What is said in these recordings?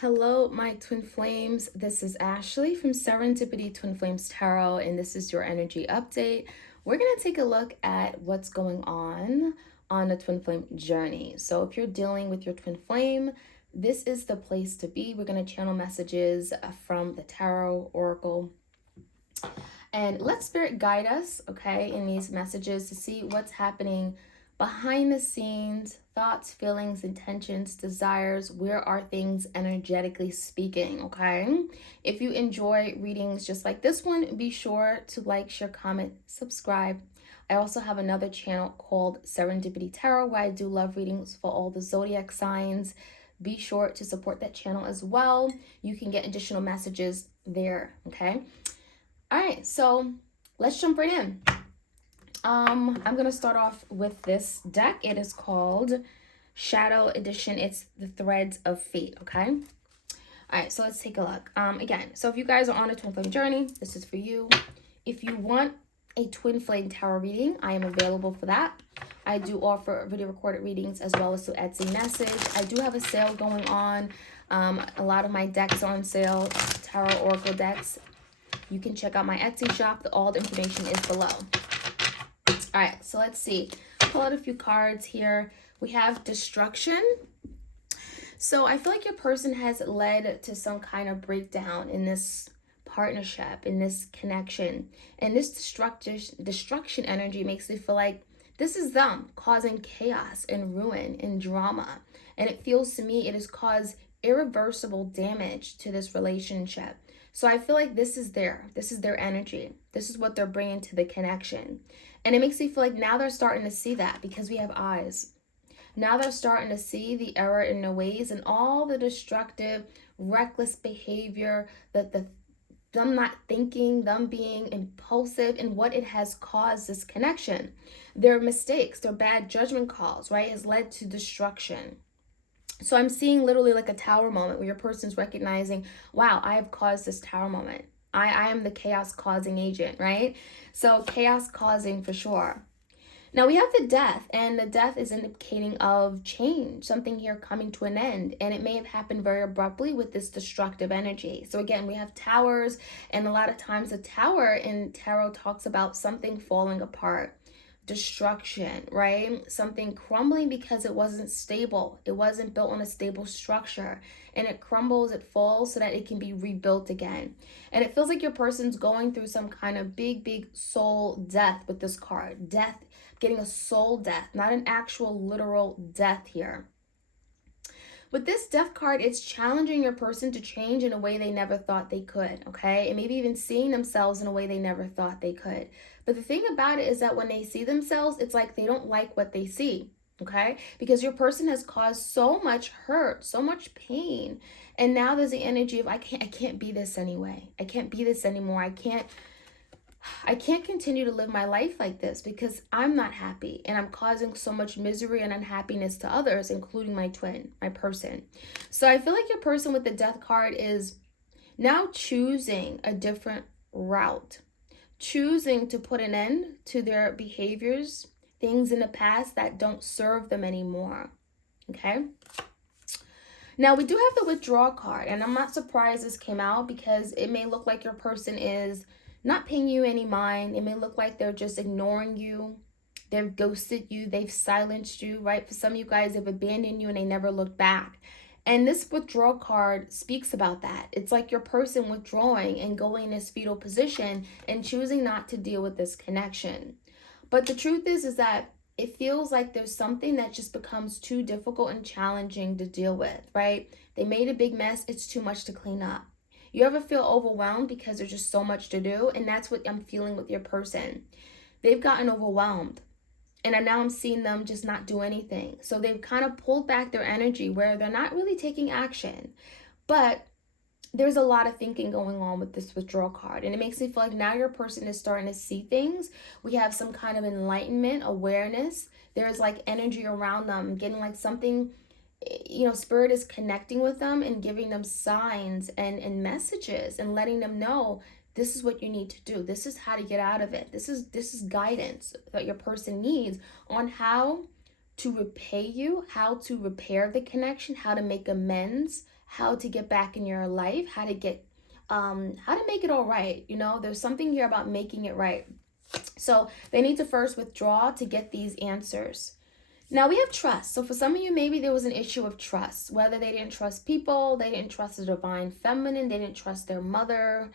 Hello, my twin flames. This is Ashley from Serendipity Twin Flames Tarot, and this is your energy update. We're going to take a look at what's going on the twin flame journey. So, if you're dealing with your twin flame, this is the place to be. We're going to channel messages from the tarot oracle and let spirit guide us, okay, in these messages to see what's happening behind the scenes, thoughts, feelings, intentions, desires. Where are things energetically speaking, okay? If you enjoy readings just like this one, be sure to like, share, comment, subscribe. I also have another channel called Serendipity Tarot where I do love readings for all the zodiac signs. Be sure to support that channel as well. You can get additional messages there, okay? All right, so let's jump right in. I'm gonna start off with this deck. It is called Shadow Edition. It's the Threads of Fate, okay? All right, so let's take a look. Again, so if you guys are on a twin flame journey, this is for you. If you want a twin flame tarot reading, I am available for that. I do offer video recorded readings as well as through Etsy message. I do have a sale going on. A lot of my decks are on sale, tarot oracle decks. You can check out my Etsy shop. All the information is below. All right, so let's see. Pull out a few cards here. We have Destruction. So I feel like your person has led to some kind of breakdown in this partnership, in this connection. And this destruction energy makes me feel like this is them causing chaos and ruin and drama. And it feels to me it has caused irreversible damage to this relationship. So I feel like this is their energy. This is what they're bringing to the connection. And it makes me feel like now they're starting to see that because we have eyes. Now they're starting to see the error in their ways and all the destructive, reckless behavior, them not thinking, them being impulsive, and what it has caused this connection. Their mistakes, their bad judgment calls, right, has led to destruction. So I'm seeing literally like a tower moment where your person's recognizing, wow, I have caused this tower moment. I am the chaos causing agent, right? So chaos causing for sure. Now we have the death, and the death is indicating of change, something here coming to an end, and it may have happened very abruptly with this destructive energy. So again, we have towers, and a lot of times a tower in tarot talks about something falling apart, destruction, right? Something crumbling because it wasn't stable. It wasn't built on a stable structure, and it crumbles, it falls so that it can be rebuilt again. And it feels like your person's going through some kind of big soul death with this card. Death, getting a soul death, not an actual literal death here. With this death card, it's challenging your person to change in a way they never thought they could, okay? And maybe even seeing themselves in a way they never thought they could. But the thing about it is that when they see themselves, it's like they don't like what they see, okay? Because your person has caused so much hurt, so much pain. And now there's the energy of I can't be this anyway. I can't be this anymore. I can't continue to live my life like this because I'm not happy and I'm causing so much misery and unhappiness to others, including my twin, my person. So I feel like your person with the death card is now choosing a different route, choosing to put an end to their behaviors, things in the past that don't serve them anymore. Okay? Now we do have the withdraw card, and I'm not surprised this came out because it may look like your person is not paying you any mind. It may look like they're just ignoring you. They've ghosted you. They've silenced you, right? For some of you guys, they've abandoned you and they never looked back. And this withdrawal card speaks about that. It's like your person withdrawing and going in this fetal position and choosing not to deal with this connection. But the truth is that it feels like there's something that just becomes too difficult and challenging to deal with, right? They made a big mess. It's too much to clean up. You ever feel overwhelmed because there's just so much to do? And that's what I'm feeling with your person. They've gotten overwhelmed. And now I'm seeing them just not do anything. So they've kind of pulled back their energy where they're not really taking action. But there's a lot of thinking going on with this withdrawal card. And it makes me feel like now your person is starting to see things. We have some kind of enlightenment, awareness. There's like energy around them, getting like something, spirit is connecting with them and giving them signs and messages and letting them know this is what you need to do. This is how to get out of it. This is guidance that your person needs on how to repay you, how to repair the connection, how to make amends, how to get back in your life, how to make it all right. There's something here about making it right. So they need to first withdraw to get these answers. Now we have trust. So for some of you, maybe there was an issue of trust, whether they didn't trust people, they didn't trust the divine feminine, they didn't trust their mother,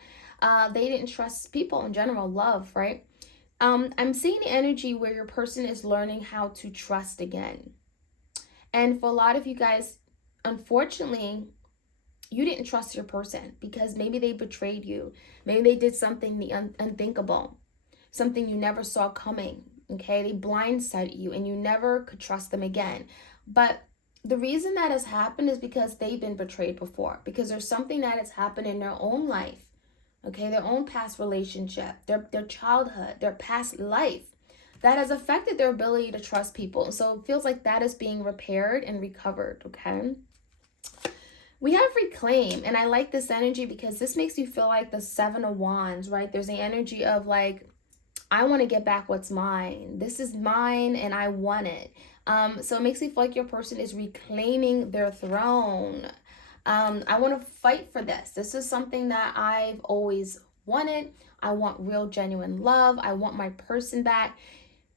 they didn't trust people in general, love, right? I'm seeing the energy where your person is learning how to trust again. And for a lot of you guys, unfortunately, you didn't trust your person because maybe they betrayed you. Maybe they did something the unthinkable, something you never saw coming. Okay, they blindsided you and you never could trust them again. But the reason that has happened is because they've been betrayed before, because there's something that has happened in their own life, okay, their own past relationship, their childhood, their past life that has affected their ability to trust people. So it feels like that is being repaired and recovered, okay? We have reclaim, and I like this energy because this makes you feel like the Seven of Wands, right? There's the energy of like, I want to get back what's mine. This is mine and I want it. So it makes me feel like your person is reclaiming their throne. I want to fight for this. This is something that I've always wanted. I want real, genuine love. I want my person back.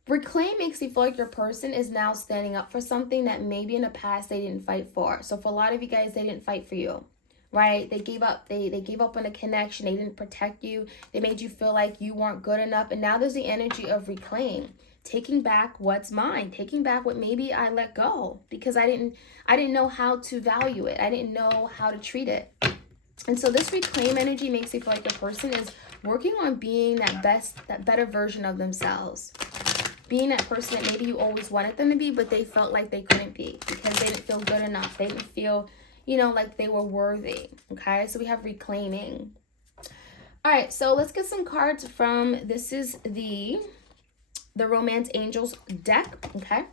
Reclaim makes you feel like your person is now standing up for something that maybe in the past they didn't fight for. So for a lot of you guys, they didn't fight for you, right? They gave up. They gave up on a connection. They didn't protect you. They made you feel like you weren't good enough. And now there's the energy of reclaim, taking back what's mine, taking back what maybe I let go because I didn't know how to value it. I didn't know how to treat it. And so this reclaim energy makes you feel like your person is working on being that better version of themselves. Being that person that maybe you always wanted them to be, but they felt like they couldn't be because they didn't feel good enough. They didn't feel, like they were worthy. Okay, so we have reclaiming. All right, so let's get some cards from, this is the Romance Angels deck, okay?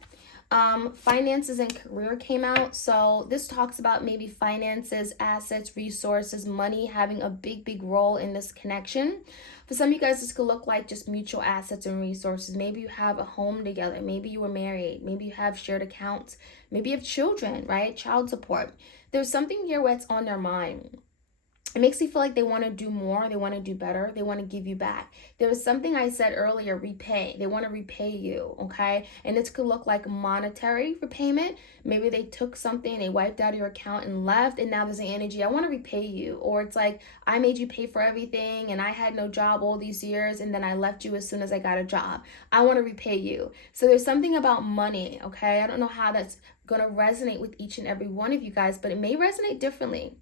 Finances and career came out. So this talks about maybe finances, assets, resources, money having a big role in this connection. For some of you guys, this could look like just mutual assets and resources. Maybe you have a home together. Maybe you were married. Maybe you have shared accounts. Maybe you have children, right? Child support. There's something here where it's on their mind. It makes you feel like they want to do more, they want to do better, they want to give you back. There was something I said earlier, repay. They want to repay you, okay? And this could look like monetary repayment. Maybe they took something, they wiped out your account and left, and now there's an energy, I want to repay you. Or it's like, I made you pay for everything, and I had no job all these years, and then I left you as soon as I got a job. I want to repay you. So there's something about money, okay? I don't know how that's going to resonate with each and every one of you guys, but it may resonate differently.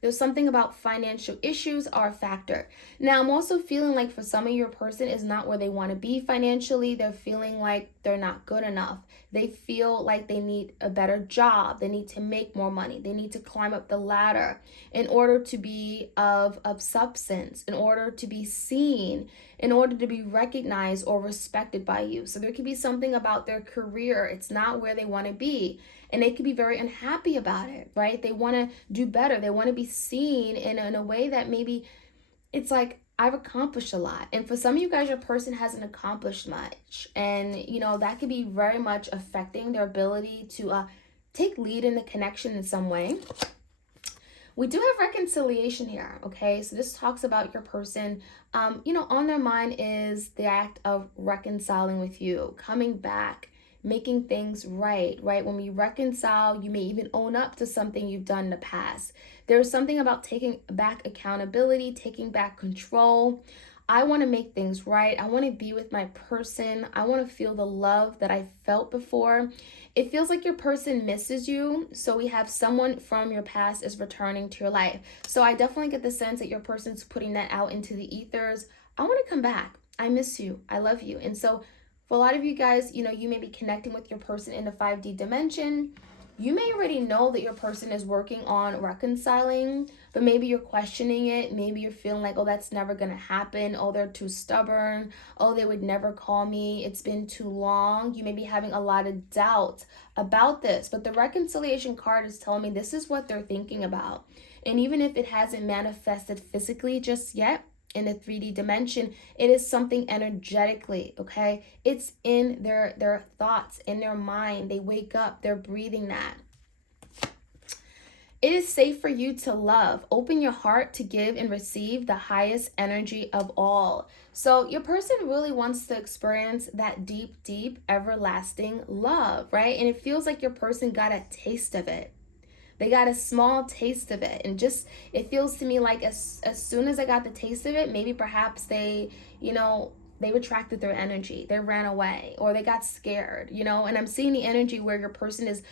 There's something about financial issues are a factor. Now, I'm also feeling like for some of your person is not where they want to be financially. They're feeling like they're not good enough. They feel like they need a better job. They need to make more money. They need to climb up the ladder in order to be of substance, in order to be seen, in order to be recognized or respected by you. So there could be something about their career. It's not where they want to be. And they could be very unhappy about it, right? They want to do better. They want to be seen in a way that maybe it's like, I've accomplished a lot. And for some of you guys, your person hasn't accomplished much. And, that could be very much affecting their ability to take lead in the connection in some way. We do have reconciliation here, okay? So this talks about your person, on their mind is the act of reconciling with you, coming back, making things right? When we reconcile, you may even own up to something you've done in the past. There's something about taking back accountability, taking back control. I want to make things right. I want to be with my person. I want to feel the love that I felt before. It feels like your person misses you. So we have someone from your past is returning to your life. So I definitely get the sense that your person's putting that out into the ethers. I want to come back. I miss you. I love you. And so for a lot of you guys, you may be connecting with your person in the 5D dimension. You may already know that your person is working on reconciling, but maybe you're questioning it. Maybe you're feeling like, oh, that's never going to happen. Oh, they're too stubborn. Oh, they would never call me. It's been too long. You may be having a lot of doubt about this, but the reconciliation card is telling me this is what they're thinking about. And even if it hasn't manifested physically just yet, in a 3D dimension, it is something energetically, okay? It's in their thoughts, in their mind. They wake up, they're breathing that. It is safe for you to love. Open your heart to give and receive the highest energy of all. So, your person really wants to experience that deep, deep, everlasting love, right? And it feels like your person got a taste of it. They got a small taste of it. And just, it feels to me like as soon as I got the taste of it, maybe perhaps they retracted their energy. They ran away or they got scared, And I'm seeing the energy where your person is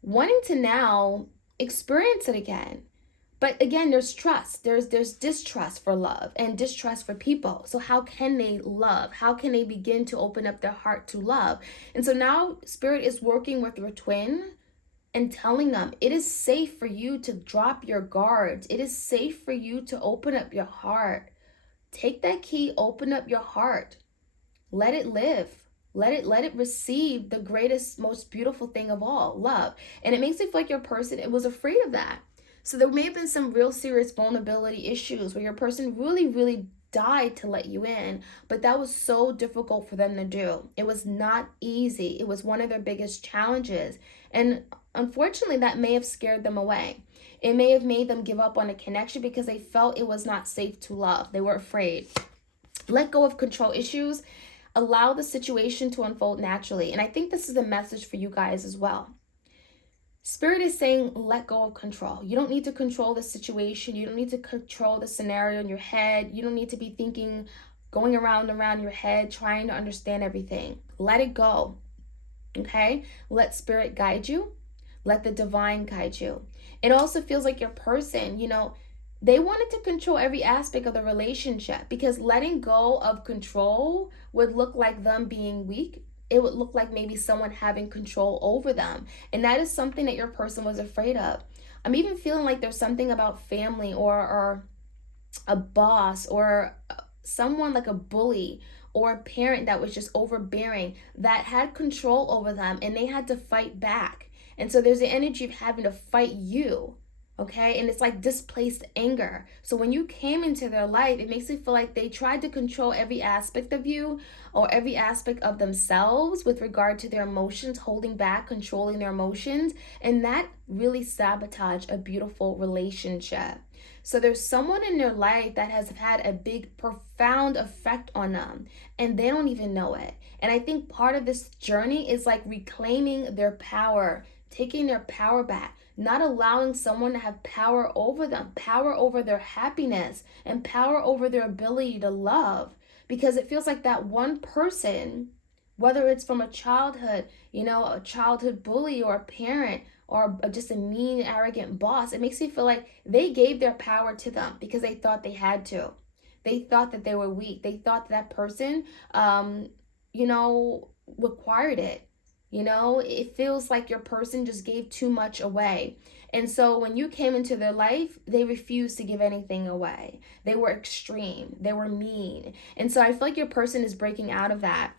wanting to now experience it again. But again, there's trust. There's distrust for love and distrust for people. So how can they love? How can they begin to open up their heart to love? And so now Spirit is working with your twin and telling them it is safe for you to drop your guards. It is safe for you to open up your heart. Take that key, open up your heart. Let it live. Let it receive the greatest, most beautiful thing of all, love. And it makes it feel like your person it was afraid of that. So there may have been some real serious vulnerability issues where your person really, really died to let you in, but that was so difficult for them to do. It was not easy. It was one of their biggest challenges. And unfortunately, that may have scared them away. It may have made them give up on a connection because they felt it was not safe to love. They were afraid. Let go of control issues. Allow the situation to unfold naturally. And I think this is a message for you guys as well. Spirit is saying, let go of control. You don't need to control the situation. You don't need to control the scenario in your head. You don't need to be thinking, going around and around your head, trying to understand everything. Let it go. Okay? Let Spirit guide you. Let the divine guide you. It also feels like your person, they wanted to control every aspect of the relationship because letting go of control would look like them being weak. It would look like maybe someone having control over them. And that is something that your person was afraid of. I'm even feeling like there's something about family or a boss or someone like a bully or a parent that was just overbearing that had control over them and they had to fight back. And so there's the energy of having to fight you. Okay, and it's like displaced anger. So when you came into their life, it makes it feel like they tried to control every aspect of you or every aspect of themselves with regard to their emotions, holding back, controlling their emotions. And that really sabotaged a beautiful relationship. So there's someone in their life that has had a big, profound effect on them, and they don't even know it. And I think part of this journey is like reclaiming their power, taking their power back, not allowing someone to have power over them, power over their happiness, and power over their ability to love. Because it feels like that one person, whether it's from a childhood, a childhood bully or a parent or just a mean, arrogant boss, it makes me feel like they gave their power to them because they thought they had to. They thought that they were weak. They thought that person, required it. It feels like your person just gave too much away. And so when you came into their life, they refused to give anything away. They were extreme. They were mean. And so I feel like your person is breaking out of that.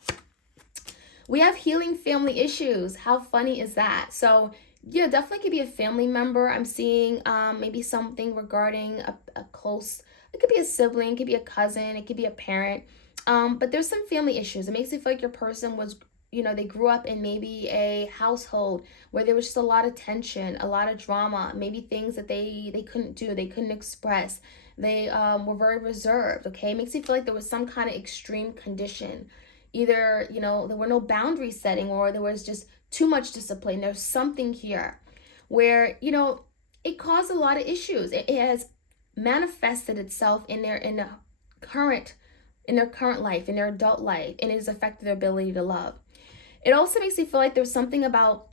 We have healing family issues. How funny is that? So yeah, definitely could be a family member. I'm seeing maybe something regarding a close, it could be a sibling, it could be a cousin, it could be a parent. But there's some family issues. It makes it feel like your person was, they grew up in maybe a household where there was just a lot of tension, a lot of drama, maybe things that they couldn't do, they couldn't express. They were very reserved, okay? It makes you feel like there was some kind of extreme condition. Either, there were no boundary setting or there was just too much discipline. There's something here where, it caused a lot of issues. It has manifested itself in their current life, in their adult life, and it has affected their ability to love. It also makes me feel like there's something about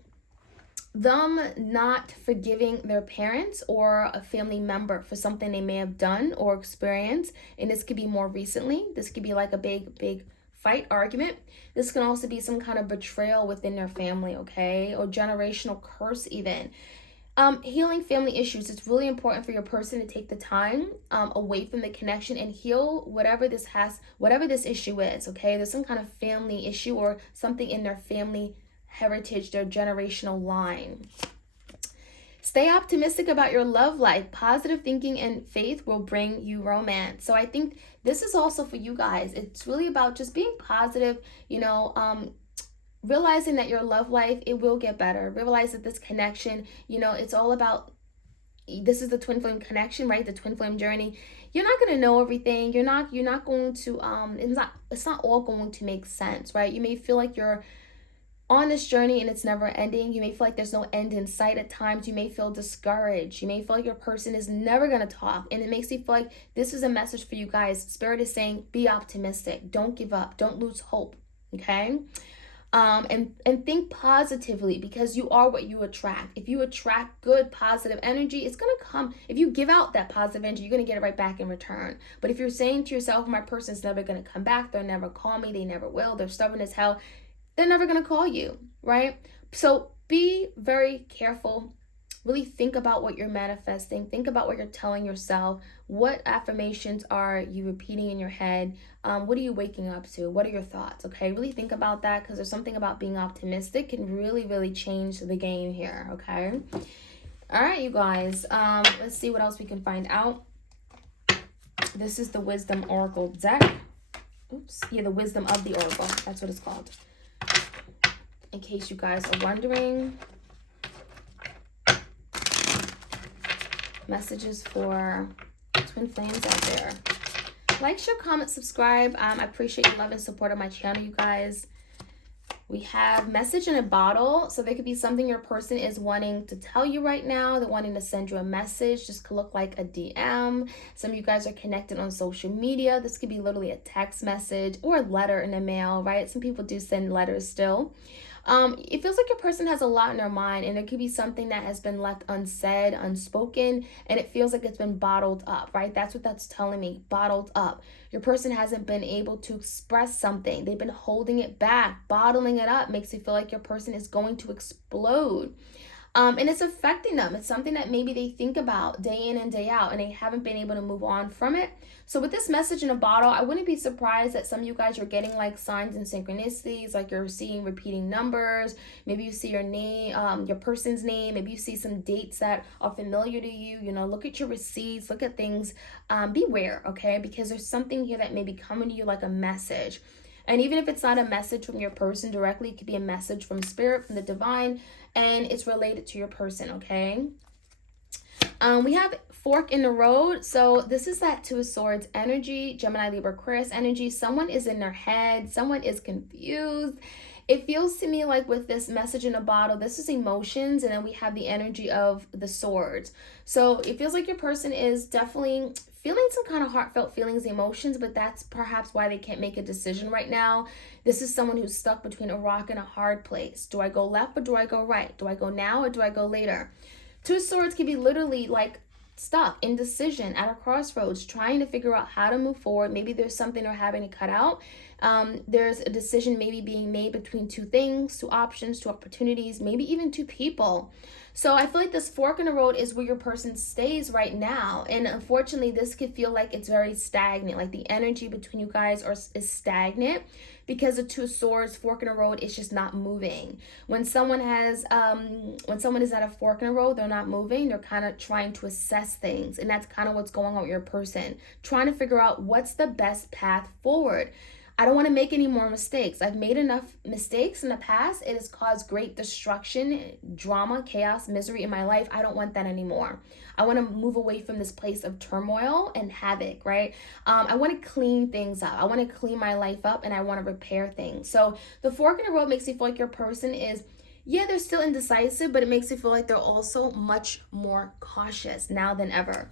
them not forgiving their parents or a family member for something they may have done or experienced. And this could be more recently. This could be like a big fight, argument. This can also be some kind of betrayal within their family, okay? Or generational curse even. Healing family issues. It's really important for your person to take the time away from the connection and heal whatever this issue is, okay? There's some kind of family issue or something in their family heritage, their generational line. Stay optimistic about your love life. Positive thinking and faith will bring you romance. So I think this is also for you guys. It's really about just being positive, realizing that your love life, it will get better. Realize that this connection, it's all about, this is the twin flame connection, right? The twin flame journey. You're not going to know everything. You're not going to it's not all going to make sense, right? You may feel like you're on this journey and it's never ending. You may feel like there's no end in sight at times. You may feel discouraged. You may feel like your person is never going to talk. And it makes you feel like this is a message for you guys. Spirit is saying, be optimistic. Don't give up. Don't lose hope. Okay? And think positively, because you are what you attract. If you attract good, positive energy, it's going to come. If you give out that positive energy, you're going to get it right back in return. But if you're saying to yourself, my person's never going to come back, they'll never call me, they never will, they're stubborn as hell, they're never going to call you, right? So be very careful. Really think about what you're manifesting. Think about what you're telling yourself. What affirmations are you repeating in your head? What are you waking up to? What are your thoughts? Okay, really think about that, because there's something about being optimistic can really, really change the game here. Okay. All right, you guys. Let's see what else we can find out. This is the Wisdom Oracle deck. Oops. Yeah, the Wisdom of the Oracle. That's what it's called. In case you guys are wondering. Messages for twin flames out there. Like, share, comment, subscribe. I appreciate your love and support of my channel, you guys. We have message in a bottle. So there could be something your person is wanting to tell you right now. They're wanting to send you a message. This could look like a DM. Some of you guys are connected on social media. This could be literally a text message or a letter in the mail, right? Some people do send letters still. It feels like your person has a lot in their mind, and there could be something that has been left unsaid, unspoken, and it feels like it's been bottled up, right? That's what that's telling me, bottled up. Your person hasn't been able to express something. They've been holding it back. Bottling it up makes you feel like your person is going to explode. And it's affecting them. It's something that maybe they think about day in and day out, and they haven't been able to move on from it. So with this message in a bottle, I wouldn't be surprised that some of you guys are getting like signs and synchronicities, like you're seeing repeating numbers. Maybe you see your name, your person's name. Maybe you see some dates that are familiar to you. You know, look at your receipts, look at things. Beware, okay? Because there's something here that may be coming to you like a message. And even if it's not a message from your person directly, it could be a message from spirit, from the divine, and it's related to your person, okay? We have fork in the road. So this is that Two of Swords energy, Gemini, Libra, Aquarius energy. Someone is in their head. Someone is confused. It feels to me like with this message in a bottle, this is emotions, and then we have the energy of the swords. So it feels like your person is definitely feeling some kind of heartfelt feelings, emotions, but that's perhaps why they can't make a decision right now. This is someone who's stuck between a rock and a hard place. Do I go left or do I go right? Do I go now or do I go later? Two of Swords can be literally like stuck, indecision, at a crossroads, trying to figure out how to move forward. Maybe there's something they're having to cut out. There's a decision maybe being made between two things, two options, two opportunities, maybe even two people. So I feel like this fork in the road is where your person stays right now. And unfortunately, this could feel like it's very stagnant. Like the energy between you guys is stagnant, because the Two of Swords, fork in the road, is just not moving. When someone is at a fork in the road, they're not moving. They're kind of trying to assess things. And that's kind of what's going on with your person. Trying to figure out what's the best path forward. I don't want to make any more mistakes. I've made enough mistakes in the past. It has caused great destruction, drama, chaos, misery in my life. I don't want that anymore. I want to move away from this place of turmoil and havoc, right? I want to clean things up. I want to clean my life up, and I want to repair things. So the fork in the road makes you feel like your person is, yeah, they're still indecisive, but it makes you feel like they're also much more cautious now than ever.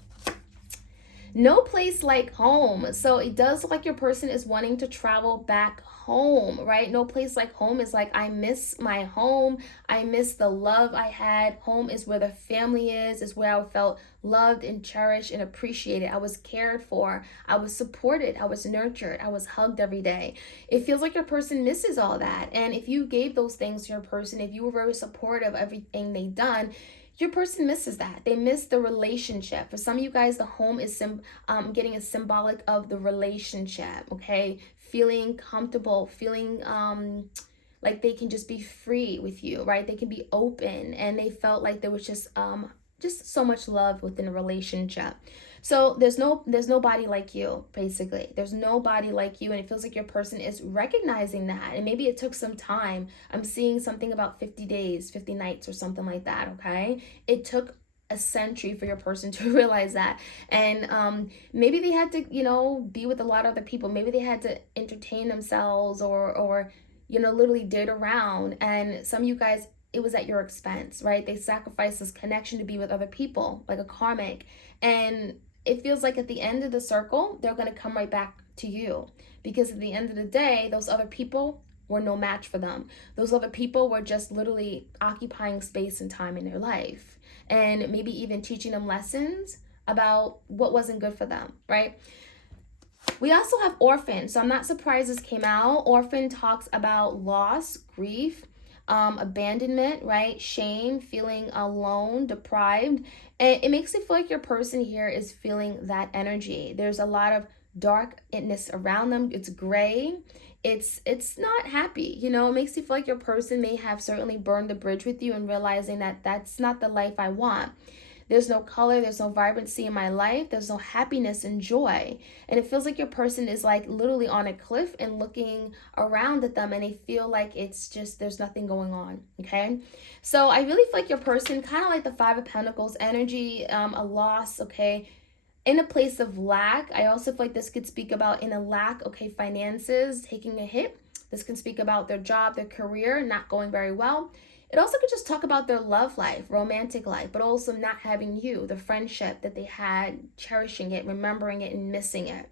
No place like home. So it does look like your person is wanting to travel back home, right? No place like home is like, I miss my home. I miss the love I had. Home is where the family is where I felt loved and cherished and appreciated. I was cared for. I was supported. I was nurtured. I was hugged every day. It feels like your person misses all that. And if you gave those things to your person, if you were very supportive of everything they've done, your person misses that. They miss the relationship. For some of you guys, the home is getting a symbolic of the relationship, okay? Feeling comfortable, feeling like they can just be free with you, right? They can be open, and they felt like there was just so much love within a relationship. So there's nobody like you, basically. There's nobody like you, and it feels like your person is recognizing that. And maybe it took some time. I'm seeing something about 50 days, 50 nights or something like that, okay? It took a century for your person to realize that. And maybe they had to, be with a lot of other people. Maybe they had to entertain themselves or literally date around. And some of you guys, it was at your expense, right? They sacrificed this connection to be with other people, like a karmic. And it feels like at the end of the circle, they're going to come right back to you, because at the end of the day, those other people were no match for them. Those other people were just literally occupying space and time in their life, and maybe even teaching them lessons about what wasn't good for them, right? We also have orphan. So I'm not surprised this came out. Orphan talks about loss, grief, abandonment, right? Shame, feeling alone, deprived. And it makes it feel like your person here is feeling that energy. There's a lot of darkness around them. It's gray. It's not happy. It makes you feel like your person may have certainly burned the bridge with you and realizing that that's not the life I want. There's no color, there's no vibrancy in my life, there's no happiness and joy. And it feels like your person is like literally on a cliff and looking around at them, and they feel like it's just, there's nothing going on, okay? So I really feel like your person, kind of like the Five of Pentacles energy, a loss, okay? In a place of lack. I also feel like this could speak about in a lack, okay, finances, taking a hit. This can speak about their job, their career, not going very well. It also could just talk about their love life, romantic life, but also not having you, the friendship that they had, cherishing it, remembering it, and missing it.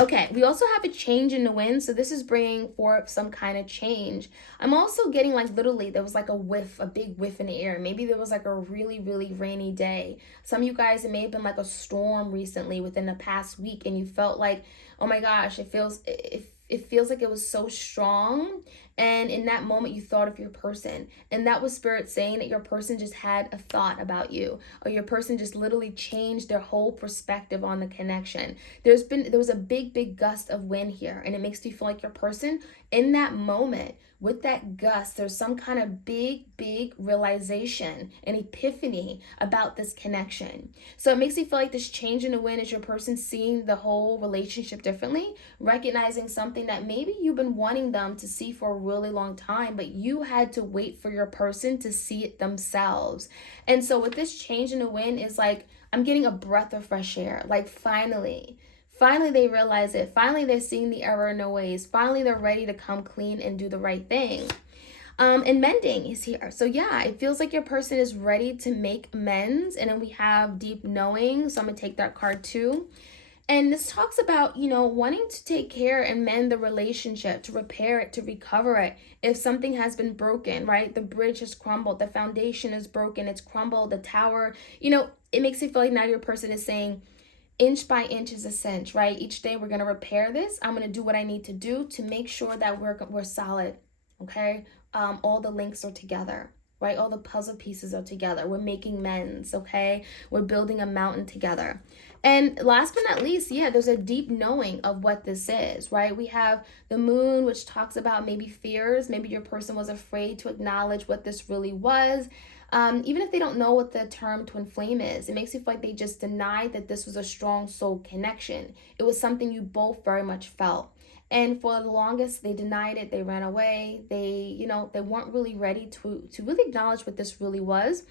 Okay, we also have a change in the wind, so this is bringing forth some kind of change. I'm also getting like literally there was like a whiff, a big whiff in the air. Maybe there was like a really, really rainy day. Some of you guys, it may have been like a storm recently within the past week, and you felt like, oh my gosh, it feels like it was so strong. And in that moment, you thought of your person. And that was spirit saying that your person just had a thought about you, or your person just literally changed their whole perspective on the connection. There was a big, big gust of wind here. And it makes you feel like your person in that moment, with that gust, there's some kind of big, big realization and epiphany about this connection. So it makes you feel like this change in the wind is your person seeing the whole relationship differently, recognizing something that maybe you've been wanting them to see for a really long time, but you had to wait for your person to see it themselves. And so with this change in the wind is like, I'm getting a breath of fresh air. Like finally they realize it. Finally, they're seeing the error in their ways. Finally, they're ready to come clean and do the right thing. And mending is here. So yeah, it feels like your person is ready to make amends. And then we have deep knowing. So I'm going to take that card too. And this talks about, wanting to take care and mend the relationship, to repair it, to recover it. If something has been broken, right? The bridge has crumbled. The foundation is broken. It's crumbled. The tower, it makes you feel like now your person is saying, inch by inch is a cinch, right? Each day we're going to repair this. I'm going to do what I need to do to make sure that we're solid, okay? All the links are together, right? All the puzzle pieces are together. We're making amends, okay? We're building a mountain together. And last but not least, yeah, there's a deep knowing of what this is, right? We have the moon, which talks about maybe fears. Maybe your person was afraid to acknowledge what this really was. Even if they don't know what the term twin flame is, it makes you feel like they just denied that this was a strong soul connection. It was something you both very much felt. And for the longest, they denied it. They ran away. They weren't really ready to really acknowledge what this really was.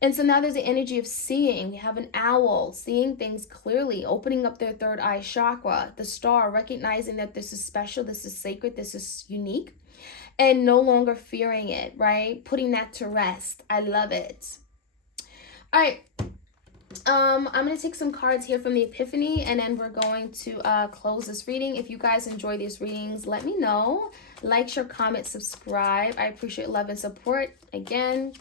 And so now there's the energy of seeing. We have an owl, seeing things clearly, opening up their third eye chakra, the star, recognizing that this is special, this is sacred, this is unique, and no longer fearing it, right? Putting that to rest. I love it. All right. I'm going to take some cards here from the Epiphany, and then we're going to close this reading. If you guys enjoy these readings, let me know. Like, share, comment, subscribe. I appreciate love and support. Again,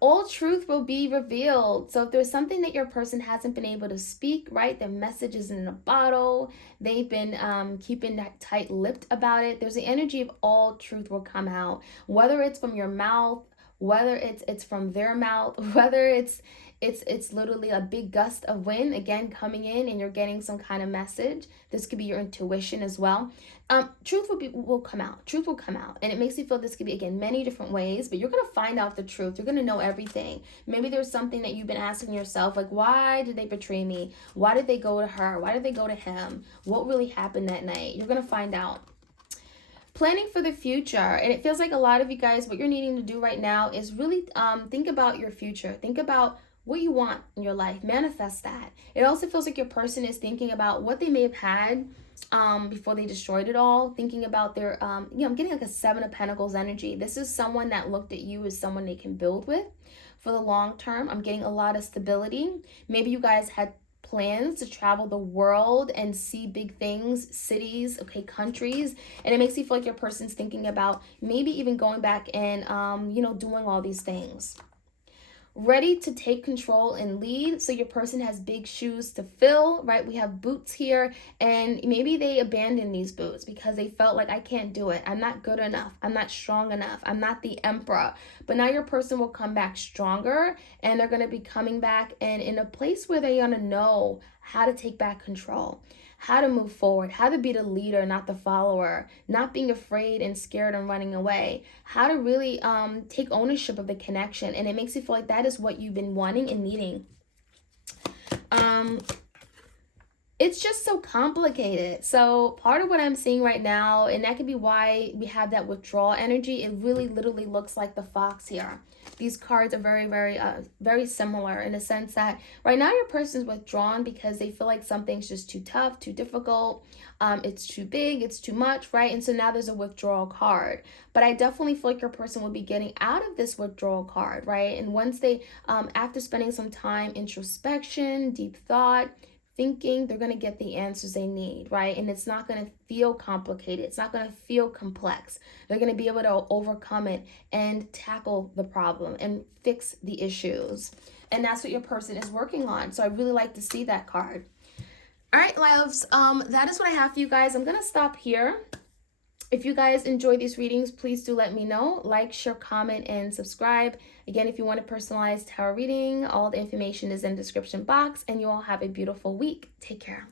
all truth will be revealed. So if there's something that your person hasn't been able to speak, right, their message is in a bottle, they've been keeping that tight-lipped about it, there's the energy of all truth will come out, whether it's from your mouth, whether it's from their mouth, whether it's literally a big gust of wind, again, coming in and you're getting some kind of message. This could be your intuition as well. Truth will come out. Truth will come out. And it makes you feel this could be, again, many different ways, but you're going to find out the truth. You're going to know everything. Maybe there's something that you've been asking yourself, like, why did they betray me? Why did they go to her? Why did they go to him? What really happened that night? You're going to find out. Planning for the future. And it feels like a lot of you guys, what you're needing to do right now is really think about your future. Think about what you want in your life. Manifest that. It also feels like your person is thinking about what they may have had before they destroyed it all. Thinking about their, I'm getting like a Seven of Pentacles energy. This is someone that looked at you as someone they can build with for the long term. I'm getting a lot of stability. Maybe you guys had plans to travel the world and see big things, cities, okay, countries, and it makes you feel like your person's thinking about maybe even going back and doing all these things. Ready to take control and lead. So your person has big shoes to fill, right? We have boots here, and maybe they abandoned these boots because they felt like, I can't do it. I'm not good enough. I'm not strong enough. I'm not the emperor. But now your person will come back stronger, and they're going to be coming back and in a place where they're going to know how to take back control, how to move forward, how to be the leader, not the follower, not being afraid and scared and running away, how to really take ownership of the connection. And it makes you feel like that is what you've been wanting and needing. It's just so complicated. So part of what I'm seeing right now, and that could be why we have that withdrawal energy, it really literally looks like the fox here. These cards are very, very similar in the sense that right now your person's withdrawn because they feel like something's just too tough, too difficult, it's too big, it's too much, right? And so now there's a withdrawal card. But I definitely feel like your person will be getting out of this withdrawal card, right? And once they, after spending some time, introspection, deep thought, thinking, they're going to get the answers they need, right? And it's not going to feel complicated. It's not going to feel complex. They're going to be able to overcome it and tackle the problem and fix the issues. And that's what your person is working on. So I really like to see that card. All right, loves, that is what I have for you guys. I'm going to stop here. If you guys enjoy these readings, please do let me know. Like, share, comment, and subscribe. Again, if you want a personalized tarot reading, all the information is in the description box. And you all have a beautiful week. Take care.